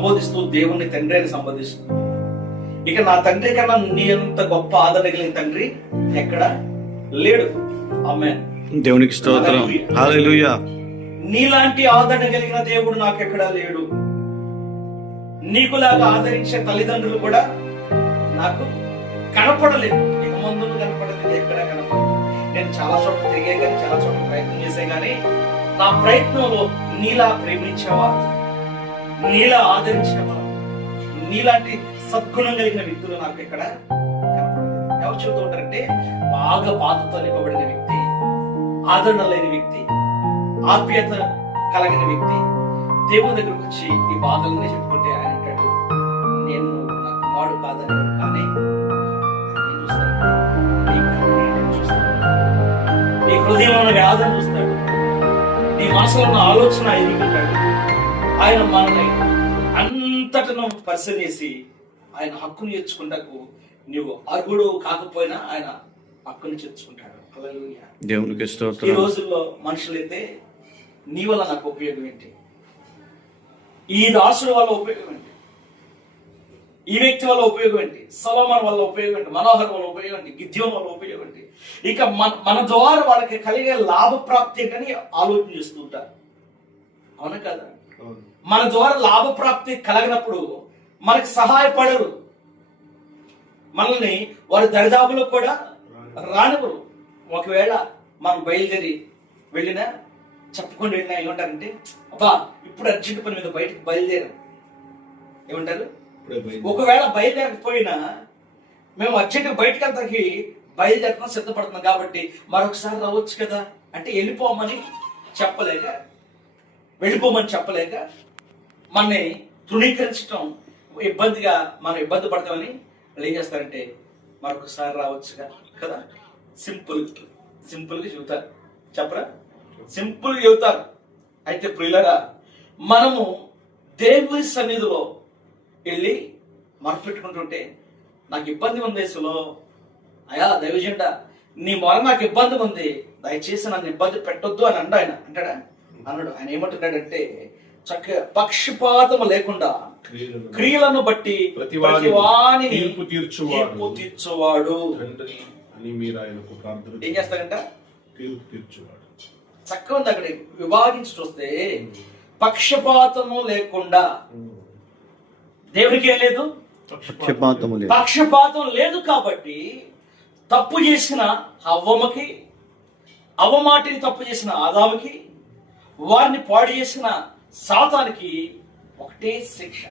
సంబోధిస్తూ దేవుణ్ణి తండ్రి అని సంబోధిస్తుంది. ఇక నా తండ్రి కన్నా నీ అంత గొప్ప ఆదరణ కలిగిన తండ్రి ఎక్కడ లేడు. ఆమేన్. దేవునికి స్తోత్రం. హల్లెలూయా. నీలాంటి ఆదరణ కలిగిన దేవుడు నాకెక్కడా లేడు. నీకులాగా ఆదరించే తల్లిదండ్రులు కూడా నాకు కనపడలేదు. ఇక ముందు కనపడలేదు, ఎక్కడ కనపడలేదు. నేను చాలా చోట్ల తిరిగే కానీ, చాలా చోట్ల ప్రయత్నం చేసే కానీ, నా ప్రయత్నంలో నీలా ప్రేమించేవా, నీలా ఆదరించేవా, నీలాంటి సద్గుణం కలిగిన వ్యక్తులు నాకు ఎక్కడ కనపడలేదు. ఎవరు చెబుతూ ఉంటారంటే, బాగా బాధతో నింపబడిన వ్యక్తి, ఆదరణ లేని వ్యక్తి, ఆప్యాయత కలిగిన వ్యక్తి దేవుని దగ్గరకు వచ్చి ఈ బాధలన్నీ చెప్పుకుంటే ఆయన అంటాడు, నేను నా కుమారుడు కాదని కానీ నీ హృదయంలో ఉన్న వ్యాధులను చూస్తాడు, నీ మనసులో ఉన్న ఆలోచన ఎదుగుతాడు. ఆయన మనల్ని అంతటను పరిశీలించి ఆయన హక్కును చేర్చుకుంటకు నువ్వు అర్హుడు కాకపోయినా ఆయన హక్కును చేర్చుకుంటాడు. హల్లెలూయా. దేవునికి స్తోత్రం. ఈ రోజుల్లో మనుషులైతే నీ వల్ల నాకు ఉపయోగం ఏంటి, ఈ దాసుడు వల్ల ఉపయోగం ఏంటి, ఈ వ్యక్తి వల్ల ఉపయోగం ఏంటి, సొలొమోను వల్ల ఉపయోగం ఏంటి, మనోహర్ వల్ల ఉపయోగం ఏంటి, గిద్యోను వల్ల ఉపయోగం ఏంటి, ఇక మన ద్వారా వాళ్ళకి కలిగే లాభప్రాప్తి అని ఆలోచన చేస్తూ ఉంటారు. అవునా కదా? మన ద్వారా లాభప్రాప్తి కలిగినప్పుడు మనకి సహాయపడరు, మనల్ని వారి దరిదాపులో కూడా రానివ్వరు. ఒకవేళ మనం బయలుదేరి వెళ్ళినా చెప్పుకొని వెళ్ళినా ఏమంటారంటే, అబ్బా ఇప్పుడు అర్జెంట్ పని మీద బయటకు బయలుదేరాం ఏమంటారు. ఒకవేళ బయలుదేరకపోయినా మేము అర్జెంట్ బయటకు అంతకి బయలుదేరడం సిద్ధపడుతున్నాం కాబట్టి మరొకసారి రావచ్చు కదా అంటే వెళ్ళిపోమని చెప్పలేక, వెళ్ళిపోమని చెప్పలేక మనని తృణీకరించడం ఇబ్బందిగా, మనం ఇబ్బంది పడతామని వాళ్ళు ఏం చేస్తారంటే మరొకసారి రావచ్చుగా కదా, సింపుల్గా చెబుతారు. చెప్పరా? సింపుల్గా చెబుతారు. అయితే ప్రియులరా, మనము దేవుని సన్నిధిలో వెళ్ళి మొరపెట్టుకుంటుంటే, నాకు ఇబ్బంది ఉంది అసలు, అయా దైవజెండా నీ మొర నాకు ఇబ్బంది ఉంది, దయచేసి నన్ను ఇబ్బంది పెట్టొద్దు అని ఆయన అంటాడా? అన్నాడు. ఆయన ఏమంటున్నాడంటే, చక్కగా పక్షపాతము లేకుండా క్రియలను బట్టి ప్రతివాని తీర్పు తీర్చువాడు. ఏం చేస్తాడంట? తీర్పు తీర్చువాడు. చక్కగా ఉంది. అక్కడ విభాగించి చూస్తే పక్షపాతము లేకుండా, దేవునికి ఏం లేదు, పక్షపాతం లేదు. కాబట్టి తప్పు చేసిన హవ్వమ్మకి, అవమాటిని తప్పు చేసిన ఆదాముకి, వారిని పాడు చేసిన సాతానికి ఒకటే శిక్ష.